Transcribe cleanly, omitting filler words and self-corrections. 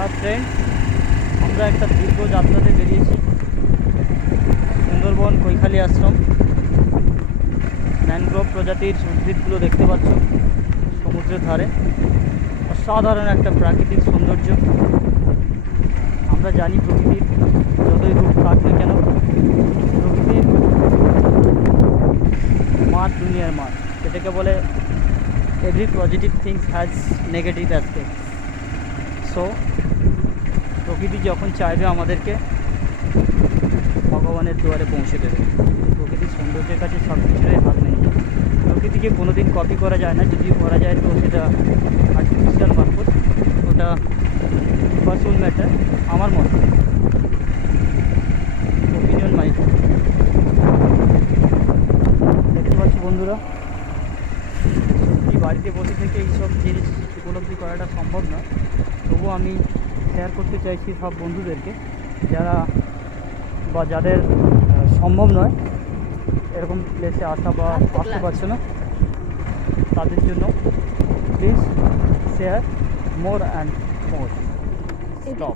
আর friend, আমরা একটা দীর্ঘ যাত্রাতে বেরিয়েছি। সুন্দরবন কৈখালী আশ্রম, ম্যানগ্রোভ প্রজাতির উদ্ভিদগুলো দেখতে পাচ্ছ সমুদ্রের ধারে। অসাধারণ একটা প্রাকৃতিক সৌন্দর্য। আমরা জানি প্রকৃতির যতই রূপ থাক না কেন, প্রকৃতির মাঠ দুনিয়ার মাঠ, যেটাকে বলে every positive things has negative aspects. So প্রকৃতি যখন চাইবে আমাদেরকে ভগবানের দুয়ারে পৌঁছে দেবে। প্রকৃতির সৌন্দর্যের কাছে সব কিছুরই হাত নেই। প্রকৃতিকে কোনো দিন কপি করা যায় না, যদিও করা যায় তো সেটা আর্টিফিশিয়াল মারফত, ওটা পার্সোনাল ম্যাটার। আমার মতে ওপিনিয়ন মাই। দেখতে পাচ্ছি বন্ধুরা, সত্যি বাড়িতে বসে থেকে এইসব জিনিস উপলব্ধি করাটা সম্ভব নয়। তবুও আমি শেয়ার করতে চাইছি সব বন্ধুদেরকে, যারা বা যাদের সম্ভব নয় এরকম প্লেসে আসা বা আসতে পারছে না, তাদের জন্য please share more and more. Stop.